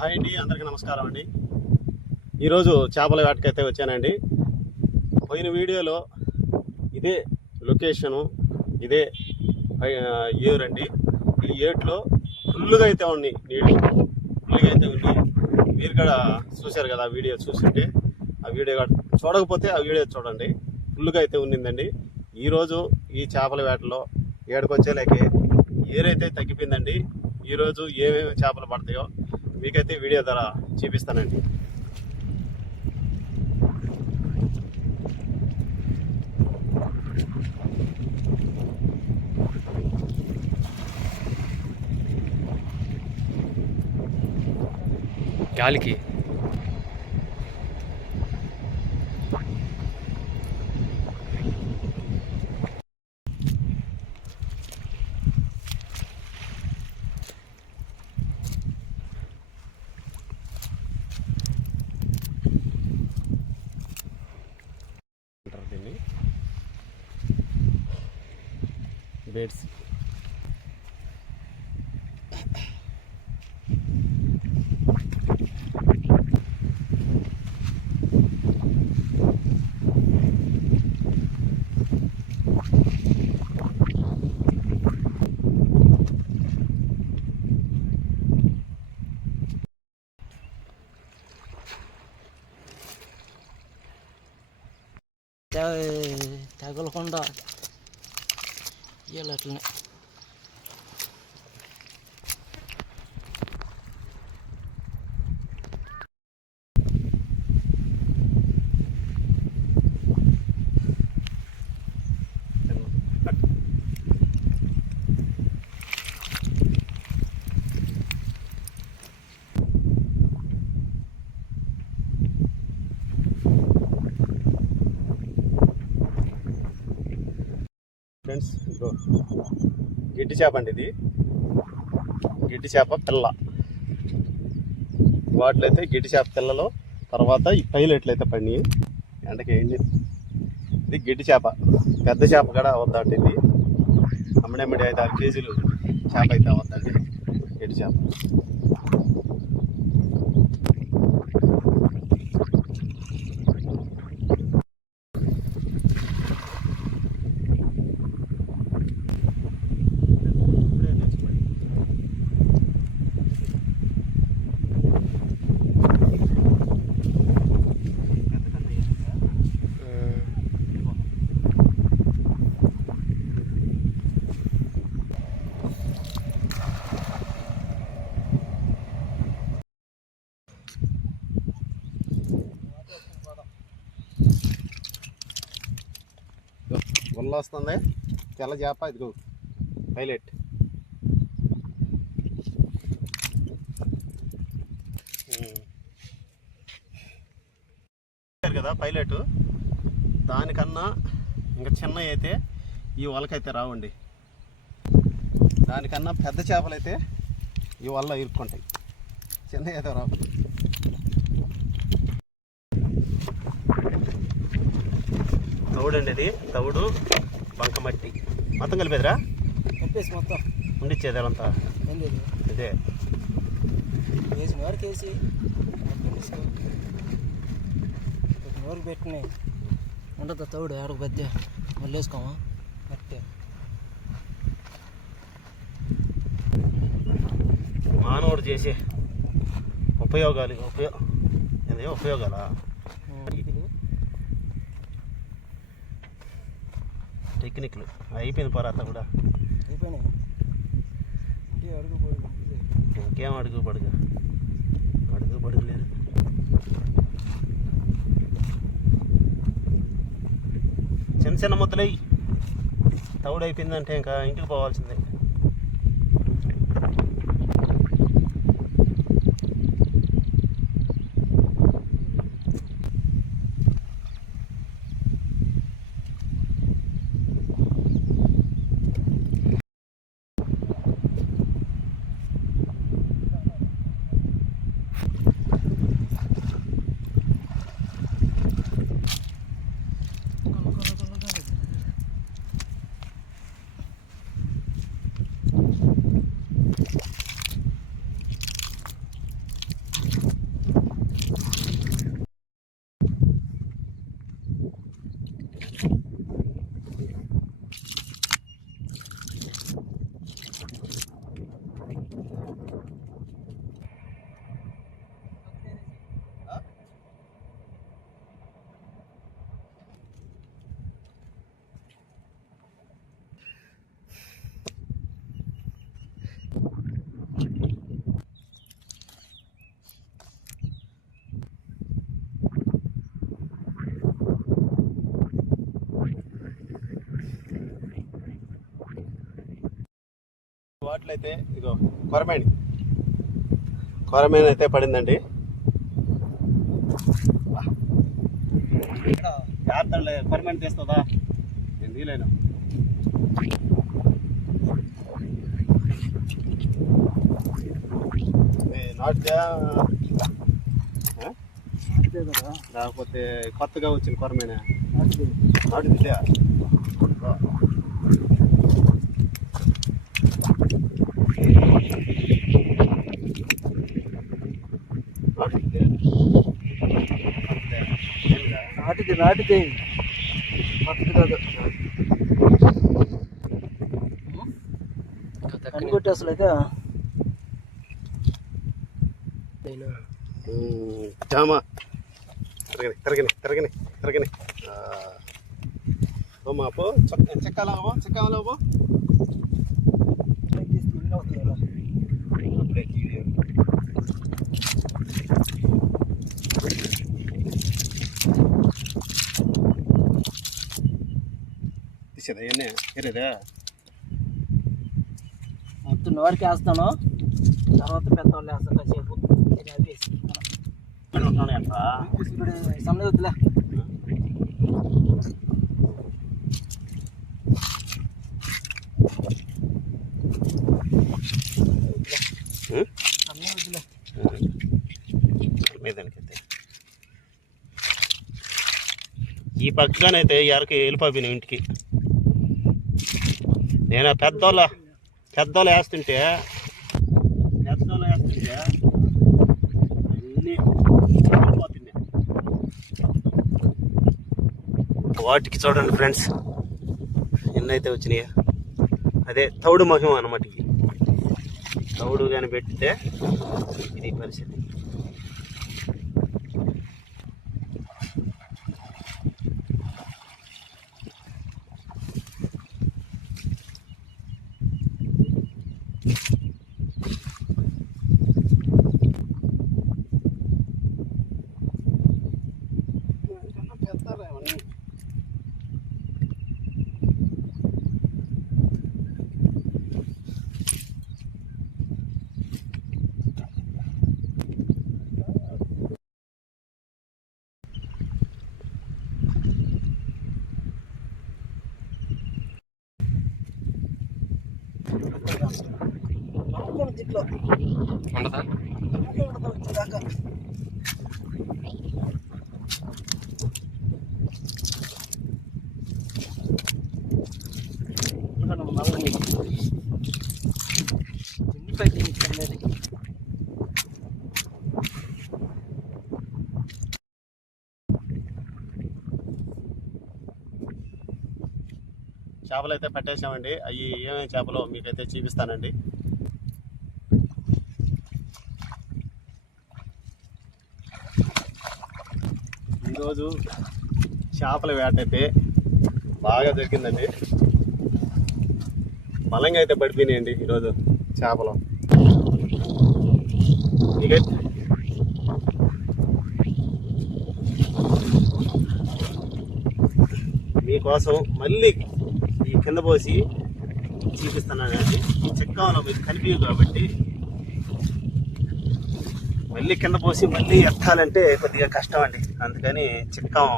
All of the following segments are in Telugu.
హాయ్ అండి, అందరికీ నమస్కారం అండి. ఈరోజు చేపల వేటకైతే వచ్చానండి. పోయిన వీడియోలో ఇదే లొకేషను, ఇదే ఏరండి. ఈ ఏట్లో ఫుల్లుగా అయితే ఉన్నాయి, నీళ్ళు ఫుల్లుగా అయితే ఉన్నాయి. మీరు కూడా చూశారు కదా, ఆ వీడియో చూస్తుంటే. ఆ వీడియో చూడకపోతే ఆ వీడియో చూడండి, ఫుల్లుగా అయితే ఉన్నిందండి. ఈరోజు ఈ చేపల వేటలో ఏడుకొచ్చేలేకే ఏరైతే తగ్గిపోయిందండి. ఈరోజు ఏమేమి చేపలు పడతాయో మీకైతే వీడియో ద్వారా చూపిస్తానండి. గాలికి దీన్ని బేడ్స్. తగలకుండా ఇవ్వాలి అట్లనే. ఫ్రెండ్స్, ఇదిగో గిడ్డి చేప అండి. ఇది గిడ్డి చేప పిల్ల. వాటిలో అయితే గిడ్డి చేప పిల్లలు, తర్వాత ఈ పైలెట్లు అయితే పడినాయి ఎండకి. ఇది గిడ్డి చేప, పెద్ద చేప కూడా అవద్దండి. ఇది అమ్మడెమ్మడి 5-6 కేజీలు చేప అయితే అవద్దండి, గిడ్డి చేప. వల్ల వస్తుంది తెల్ల చేప. ఇదిగో పైలెట్. కదా పైలెట్. దానికన్నా ఇంకా చిన్నవి అయితే ఈ వలకైతే రావండి. దానికన్నా పెద్ద చేపలు అయితే ఈ వల్ల ఇరుక్కుంటాయి, చిన్నవి అయితే రావు. తౌడండి, ఇది తౌడు బంకమట్టి మొత్తం కలిపేదిరా, చెప్పేసి మొత్తం ఉండిచ్చేది అదంతా. ఇదే వేసిన వరకు వేసి వరకు పెట్టినాయి ఉండదు. తౌడు ఆడకు పెద్ద మళ్ళీ వేసుకోమా మట్టి. మానవుడు చేసే ఉపయోగాలా టెక్నిక్లు అయిపోయింది. పరాత కూడా అయిపోయినాయి. ఇంకేం అడుగు పడుగు లేదు. చిన్న చిన్న ముద్దలై తౌడు అయిపోయిందంటే ఇంకా ఇంటికి పోవాల్సిందే. వాటిలో అయితే ఇదిగో కొరమేన్ అయితే పడిందండి. జాగ్రత్త కొరమేన్ తీస్తుందా? నేను తీయలేను. నాటితే లేకపోతే కొత్తగా వచ్చిన కొరమేనా? నాటితే నాటితే కొత్తది కాదు. కనిపెట్టి అసలు అయితే జామా తిరగని మాపో చెక్కాలో తీసేదా ఇవన్నీ ఎరేదా మొత్తం నోరికి వేస్తాను, తర్వాత పెద్దవాళ్ళు వేస్తాను కాసేపు. సన్నది వద్దులే. సన్నది వద్దులే. మీదనికైతే ఈ పక్కగానైతే ఎరకి వెళ్ళిపోయినాం ఇంటికి. నేను పెద్దోళ్ళు వేస్తుంటే అన్నీ పోతున్నాయి. వాటికి చూడండి ఫ్రెండ్స్ ఎన్నైతే వచ్చినాయో. అదే తౌడు మహిమ అన్నమాట. ఇవి తౌడు కానీ పెట్టితే ఇది పరిస్థితి. దీంట్లో ఉండదా? వచ్చేదాకా చేపలు అయితే పట్టేసామండి. అవి ఏమేమి చేపలు మీకైతే చూపిస్తానండి. ఈరోజు చేపల వేట అయితే బాగా దొరికిందండి. బలంగా అయితే పడిపోయినాయండి ఈరోజు చేపలు. మీకోసం మళ్ళీ ఈ కింద పోసి చూపిస్తున్నానండి. ఈ చెక్కలో మీకు కనిపించదు కాబట్టి మళ్ళీ కింద పోసి మళ్ళీ ఎత్తాలంటే కొద్దిగా కష్టం అండి. అందుకని చిక్కం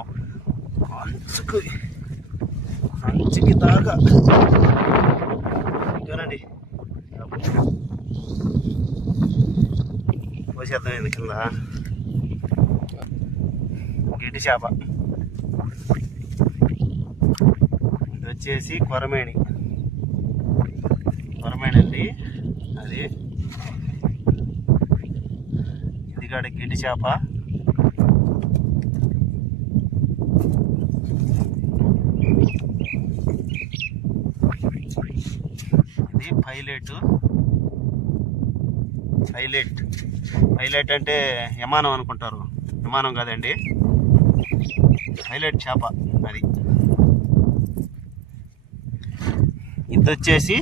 అంచుకి దాకా చూడండి పోసేద్దాం. కింద గిడ్డి చేప, ఇది వచ్చేసి కొరమేణి అండి. అది ఇదిగాడ గిడ్డి చేప, ఇది పైలెట్ అంటే విమానం అనుకుంటారు. విమానం కాదండి, పైలెట్ చేప అది. ఇది వచ్చేసి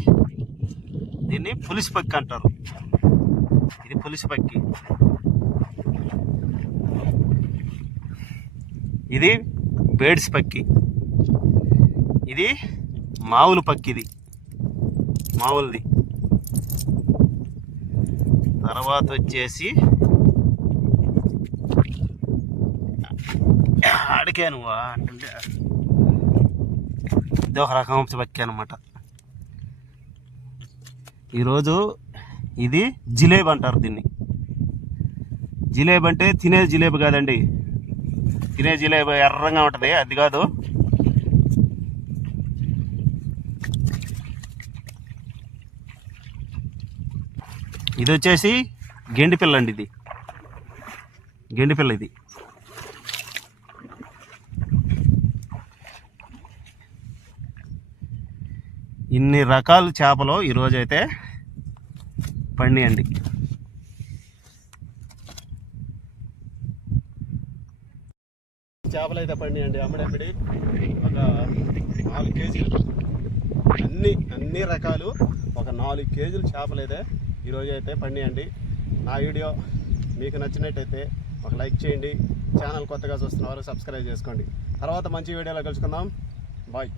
దీన్ని పులిసి పక్కి అంటారు. ఇది పులిసి పక్కి. ఇది బేడ్స్ పక్కి. ఇది మావులు పక్కి. ఇది మావులది. తర్వాత వచ్చేసి అడికే నువ్వు అంటే ఇది ఒక రకం బక్కి అనమాట. ఈరోజు ఇది జిలేబీ అంటారు దీన్ని. జిలేబీ అంటే తినే జిలేబీ కాదండి, తినే జిలేబీ ఎర్రంగా ఉంటుంది, అది కాదు. ఇది వచ్చేసి గెండి పిల్ల అండి, ఇది గెండి పిల్ల. ఇది ఇన్ని రకాల చేపలు ఈరోజైతే పండియండి. చేపలు అయితే పండియండి, అమ్మడమ్మిడి ఒక 4 కేజీలు, అన్ని రకాలు ఒక 4 కేజీలు చేపలు అయితే ఈరోజు అయితే పండియండి. నా వీడియో మీకు నచ్చినట్టయితే ఒక లైక్ చేయండి, ఛానల్ కొత్తగా చూస్తున్న వారు సబ్స్క్రైబ్ చేసుకోండి. తర్వాత మంచి వీడియోలో కలుసుకుందాం. బాయ్.